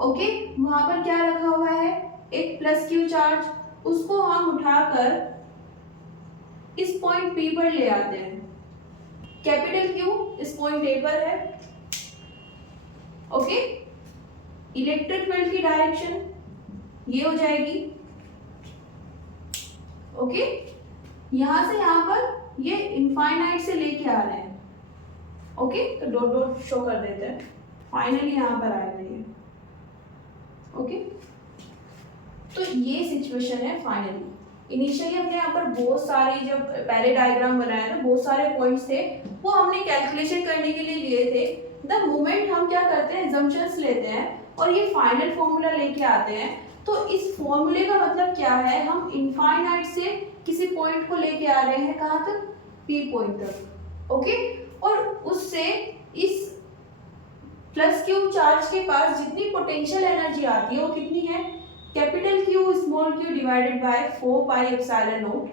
ओके, वहां पर क्या रखा हुआ है, एक प्लस क्यू चार्ज, उसको हम उठाकर इस पॉइंट P पर ले आते हैं। कैपिटल Q इस पॉइंट A पर है। ओके, इलेक्ट्रिक फील्ड की डायरेक्शन ये हो जाएगी। ओके, यहां से यहां पर ये इनफाइनाइट से लेके आ रहे हैं। ओके, तो डॉट डॉट शो कर देते हैं, फाइनली यहां पर आएगा ये। ओके, तो ये सिचुएशन है फाइनली। इनिशियली हमने यहाँ पर बहुत सारी, जब पहले डायग्राम बनाया था, बहुत सारे पॉइंट्स थे, वो हमने कैलकुलेशन करने के लिए लिए थे। द मोमेंट हम क्या करते हैं, एजम्पशंस लेते हैं और ये फाइनल फॉर्मूला लेके आते हैं। तो इस फॉर्मूले का मतलब क्या है, हम इनफाइनाइट से किसी पॉइंट को लेके आ रहे हैं, कहाँ तक, P पॉइंट तक। ओके, और उससे इस प्लस क्यू चार्ज के पास जितनी पोटेंशियल एनर्जी आती है वो कितनी है, capital Q small q divided by 4 pi epsilon not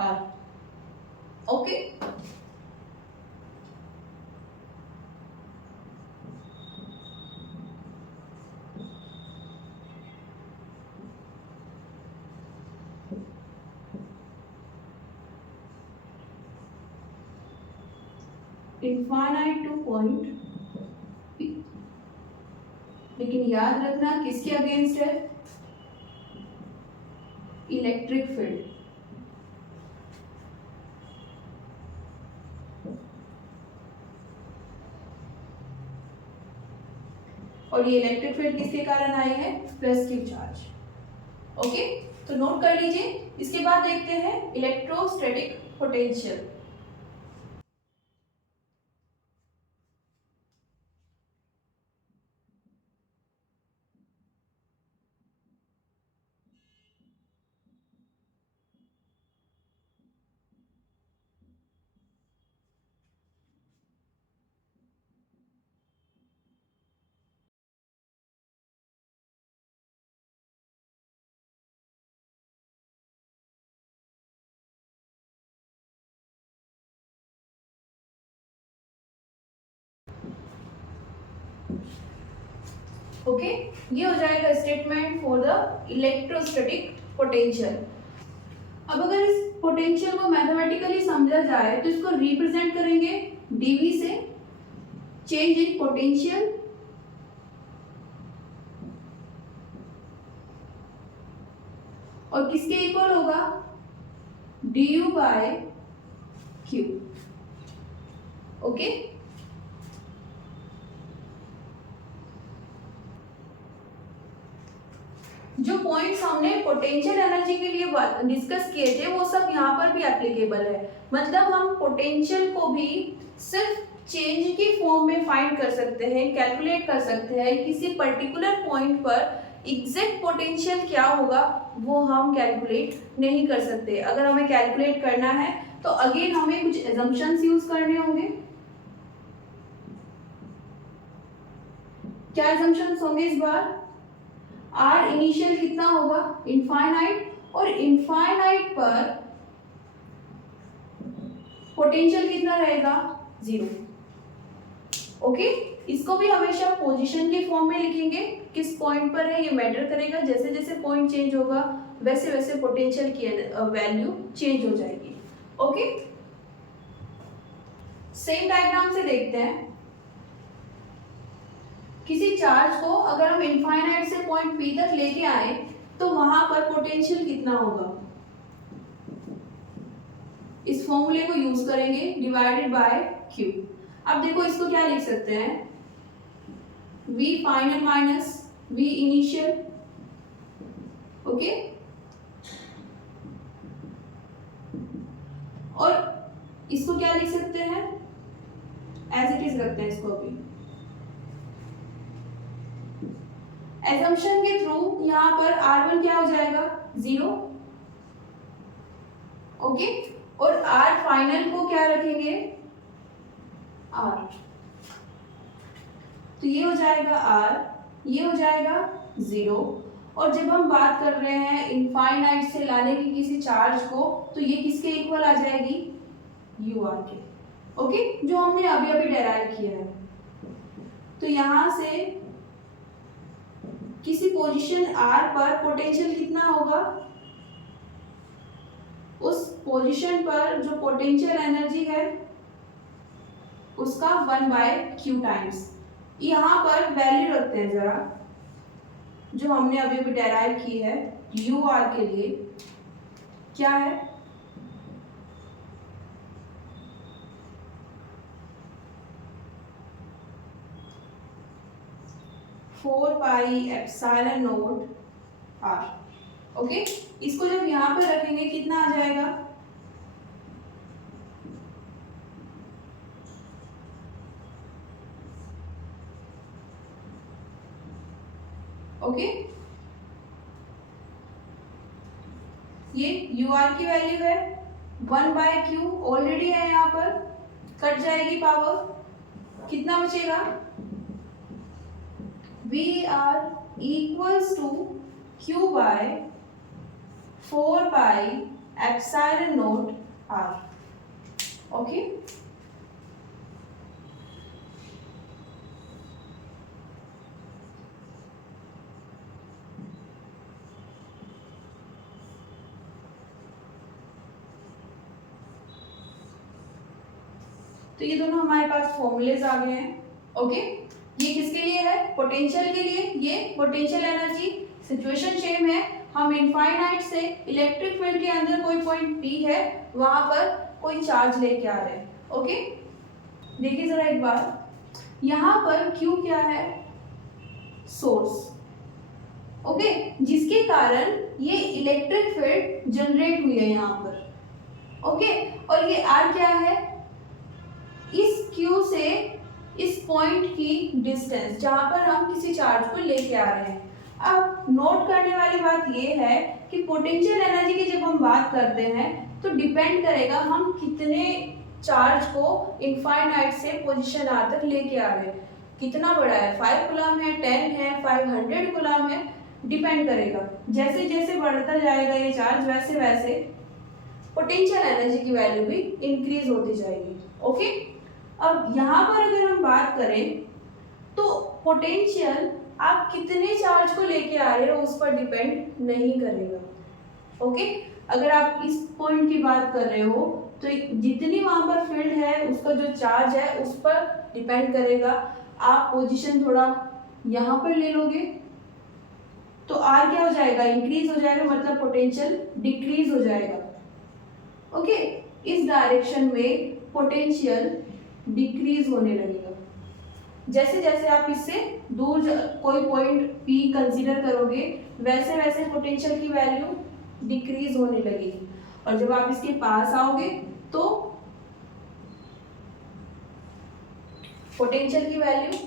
R। Okay, infinite two point P, लेकिन याद रखना किसके अगेंस्ट है, इलेक्ट्रिक फील्ड। और ये इलेक्ट्रिक फील्ड किसके कारण आई है, प्लस क्यू चार्ज। ओके, तो नोट कर लीजिए। इसके बाद देखते हैं इलेक्ट्रोस्टैटिक पोटेंशियल। ओके, ये हो जाएगा statement for the electrostatic potential. अब अगर इस पोटेंशियल को मैथमेटिकली समझा जाए तो इसको रिप्रेजेंट करेंगे dV से, चेंज इन पोटेंशियल और किसके इक्वल होगा, du बाय q। ओके, जो पॉइंट्स हमने पोटेंशियल एनर्जी के लिए डिस्कस किए थे वो सब यहाँ पर भी एप्लीकेबल है। मतलब हम पोटेंशियल को भी सिर्फ चेंज की फॉर्म में फाइंड कर सकते हैं, कैलकुलेट कर सकते हैं। किसी पर्टिकुलर पॉइंट पर एग्जैक्ट पोटेंशियल क्या होगा वो हम कैलकुलेट नहीं कर सकते। अगर हमें कैलकुलेट करना है तो अगेन हमें कुछ एजम्पशंस यूज करने होंगे। क्या एजम्पशंस होंगे इस बार, आर इनिशियल कितना होगा, इनफाइनाइट, और इनफाइनाइट पर पोटेंशियल कितना रहेगा, 0। ओके, इसको भी हमेशा पोजीशन के फॉर्म में लिखेंगे। किस पॉइंट पर है ये मैटर करेगा, जैसे जैसे पॉइंट चेंज होगा वैसे वैसे पोटेंशियल की वैल्यू चेंज हो जाएगी। ओके, सेम डायग्राम से देखते हैं। किसी चार्ज को अगर हम इनफाइनाइट से पॉइंट P तक लेके आए तो वहां पर पोटेंशियल कितना होगा, इस फॉर्मूले को यूज करेंगे, डिवाइडेड बाय Q। अब देखो इसको क्या लिख सकते हैं, V final minus V initial. Okay, और इसको क्या लिख सकते हैं, एज इट इज रखते हैं इसको अभी। एजम्पशन के थ्रू यहाँ पर R1 क्या हो जाएगा, 0। ओके, और R फाइनल को क्या रखेंगे, R। तो ये हो जाएगा R, ये हो जाएगा 0। और जब हम बात कर रहे हैं इनफाइनाइट से लाने की किसी चार्ज को तो ये किसके इक्वल आ जाएगी, UR के। ओके, जो हमने अभी अभी डेराइव किया है। तो यहां से किसी पोजीशन R पर पोटेंशियल कितना होगा, उस पोजीशन पर जो पोटेंशियल एनर्जी है उसका 1/q टाइम्स। यहाँ पर वैल्यू रखते हैं जरा, जो हमने अभी अभी डेराइव की है UR के लिए, क्या है, four pi epsilon not R। Okay, इसको जब यहाँ पर रखेंगे कितना आ जाएगा, ओके, ये UR की वैल्यू है 1/q ऑलरेडी है, यहाँ पर कट जाएगी पावर, कितना बचेगा, VR equals to Q by 4 pi epsilon naught R। Okay, तो ये दोनों हमारे पास फॉर्मूलेज आ गए हैं। ओके, ये किसके लिए है, पोटेंशियल के लिए। ये पोटेंशियल एनर्जी सिचुएशन सेम है, हम इनफाइनाइट से इलेक्ट्रिक फील्ड के अंदर कोई पॉइंट P है वहां पर कोई चार्ज लेके आ रहे हैं। ओके, देखिए जरा एक बार, यहाँ पर Q क्या है, सोर्स। ओके, जिसके कारण ये इलेक्ट्रिक फील्ड जनरेट हुई है यहाँ पर। ओके, और ये R क्या है, इस Q से इस पॉइंट की डिस्टेंस जहां पर हम किसी चार्ज को लेके आ रहे हैं। अब नोट करने वाली बात ये है कि पोटेंशियल एनर्जी की जब हम बात करते हैं तो डिपेंड करेगा हम कितने चार्ज को इनफाइनाइट से पोजीशन R तक लेके आ रहे हैं। कितना बड़ा है, 5 कूलम है, 10 है, 500 कूलम है, डिपेंड करेगा। जैसे जैसे बढ़ता जाएगा ये चार्ज वैसे वैसे पोटेंशियल एनर्जी की वैल्यू भी इंक्रीज होती जाएगी। ओके, अब यहाँ पर अगर हम बात करें तो पोटेंशियल आप कितने चार्ज को लेके आ रहे हो उस पर डिपेंड नहीं करेगा। ओके, अगर आप इस पॉइंट की बात कर रहे हो तो जितनी वहां पर फील्ड है उसका जो चार्ज है उस पर डिपेंड करेगा। आप पोजीशन थोड़ा यहाँ पर ले लोगे तो आर क्या हो जाएगा, इंक्रीज हो जाएगा, मतलब पोटेंशियल डिक्रीज हो जाएगा। ओके, इस डायरेक्शन में पोटेंशियल डिक्रीज होने लगेगा। जैसे जैसे आप इससे दूर कोई पॉइंट पी कंसीडर करोगे वैसे वैसे पोटेंशियल की वैल्यू डिक्रीज होने लगेगी, और जब आप इसके पास आओगे तो पोटेंशियल की वैल्यू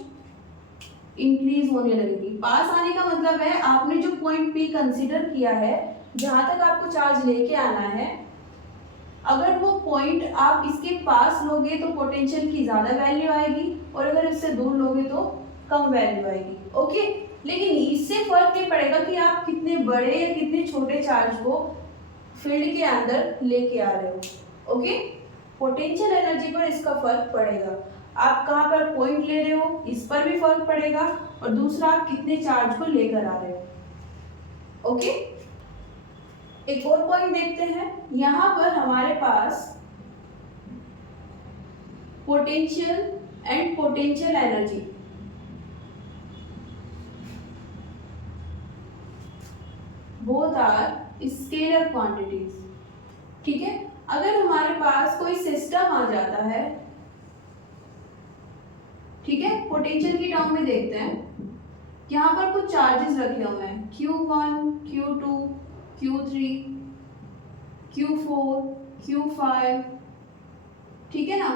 इंक्रीज होने लगेगी। पास आने का मतलब है आपने जो पॉइंट पी कंसीडर किया है, जहां तक आपको चार्ज लेके आना है, अगर वो पॉइंट आप इसके पास लोगे तो पोटेंशियल की ज्यादा वैल्यू आएगी, और अगर इससे दूर लोगे तो कम वैल्यू आएगी। ओके, लेकिन इससे फर्क नहीं पड़ेगा कि आप कितने बड़े या कितने छोटे चार्ज को फील्ड के अंदर लेके आ रहे हो। ओके, पोटेंशियल एनर्जी पर इसका फर्क पड़ेगा। आप कहाँ पर पॉइंट ले रहे हो इस पर भी फर्क पड़ेगा, और दूसरा आप कितने चार्ज को लेकर आ रहे हो। ओके, एक और पॉइंट देखते हैं। यहां पर हमारे पास potential and potential energy, both are scalar quantities. ठीक है, अगर हमारे पास कोई सिस्टम आ जाता है, ठीक है, पोटेंशियल की टर्म में देखते हैं, यहाँ पर कुछ चार्जेस रखे हुए हैं Q1, Q2, Q3, Q4, Q5, ठीक है ना।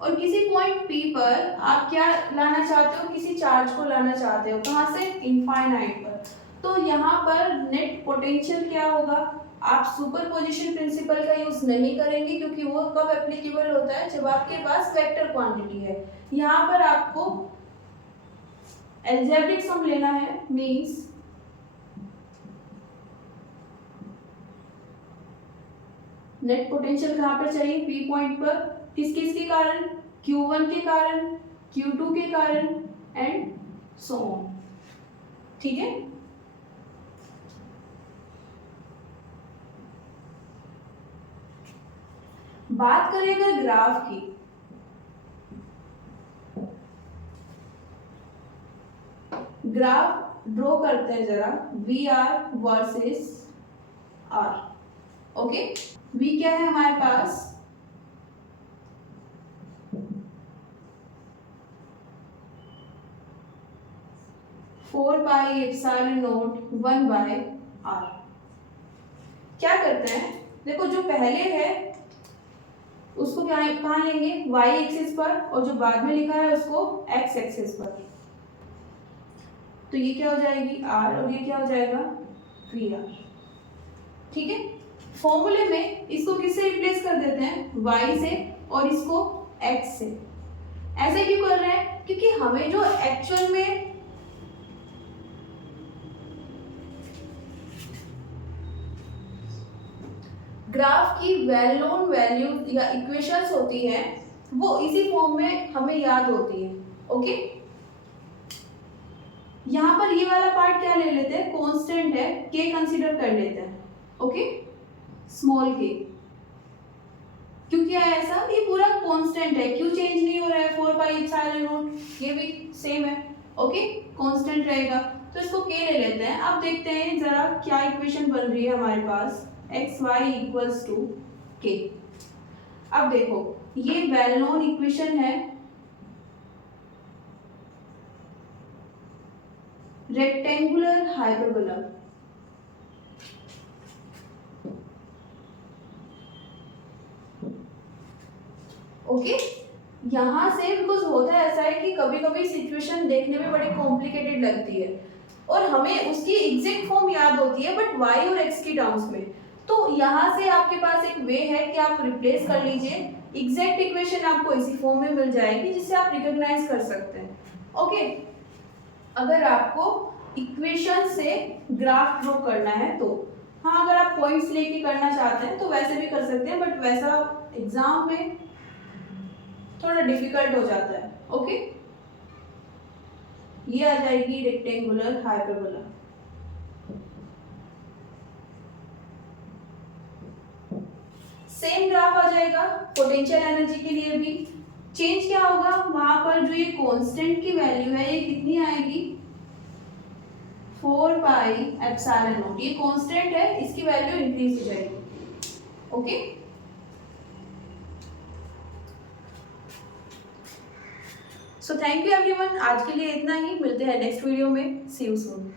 और किसी पॉइंट P पर आप क्या लाना चाहते हो, किसी चार्ज को लाना चाहते हो, कहाँ से, इनफाइनाइट पर। तो यहाँ पर नेट पोटेंशियल क्या होगा, आप सुपरपोजिशन प्रिंसिपल का यूज नहीं करेंगे, क्योंकि वो कब एप्लीकेबल होता है, जब आपके पास वेक्टर क्वांटिटी है। यहाँ पर आपको अलजेब्रिक सम लेना है, मींस नेट पोटेंशियल कहाँ पर चाहिए, P पॉइंट पर, किस किस के कारण, Q1 के कारण, Q2 के कारण एंड सो ऑन। ठीक है, बात करें अगर ग्राफ की, ग्राफ ड्रॉ करते हैं जरा, V R versus R. Okay, V क्या है हमारे पास, four pi epsilon nought 1/r। क्या करते हैं, देखो जो पहले है उसको क्या कहाँ लेंगे, y एक्सिस पर, और जो बाद में लिखा है उसको x एक्सिस पर। तो ये क्या हो जाएगी r, और ये क्या हो जाएगा vr। ठीक है, फॉर्मूले में इसको किससे रिप्लेस कर देते हैं, y से, और इसको x से। ऐसे क्यों कर रहे हैं, क्योंकि हमें जो एक्चुअल में ग्राफ की वेल नोन वैल्यू या इक्वेशंस होती हैं, वो इसी फॉर्म में हमें याद होती है। ओके, यहाँ पर ये वाला पार्ट क्या ले लेते हैं, कांस्टेंट है, k कंसीडर कर लेते हैं। ओके, स्मॉल k, क्यों क्या है ऐसा, ये पूरा कांस्टेंट है, क्यों चेंज नहीं हो रहा है, 4 पाई एप्सिलॉन नॉट, ये भी सेम है। ओके, कांस्टेंट रहेगा, तो इसको k ले लेते हैं। अब देखते हैं जरा क्या इक्वेशन बन रही है हमारे पास, एक्स वाई इक्वल्स टू के। अब देखो ये वेल नोन इक्वेशन है, रेक्टेंगुलर हाइपरबोला। ओके, यहां से बिकॉज होता ऐसा है कि कभी कभी सिचुएशन देखने में बड़ी कॉम्प्लिकेटेड लगती है, और हमें उसकी एग्जैक्ट फॉर्म याद होती है बट y और x की टर्म्स में। तो यहाँ से आपके पास एक वे है कि आप रिप्लेस कर लीजिए, एग्जैक्ट इक्वेशन आपको इसी फॉर्म में मिल जाएगी जिससे आप रिकॉग्नाइज कर सकते हैं। ओके, अगर आपको इक्वेशन से ग्राफ ड्रॉ करना है तो, हाँ अगर आप पॉइंट्स लेके करना चाहते हैं तो वैसे भी कर सकते हैं, बट वैसा एग्जाम में थोड़ा डिफिकल्ट हो जाता है। ओके, ये आ जाएगी रेक्टेंगुलर हाइपरबोला। सेम ग्राफ आ जाएगा पोटेंशियल एनर्जी के लिए भी, चेंज क्या होगा, वहां पर जो ये कांस्टेंट की वैल्यू है ये कितनी आएगी, 4 पाई एप्सिलॉन नॉट। ये कांस्टेंट है, इसकी वैल्यू इंक्रीज हो जाएगी। Okay, so thank you everyone, आज के लिए इतना ही, मिलते हैं नेक्स्ट वीडियो में, सी यू सून।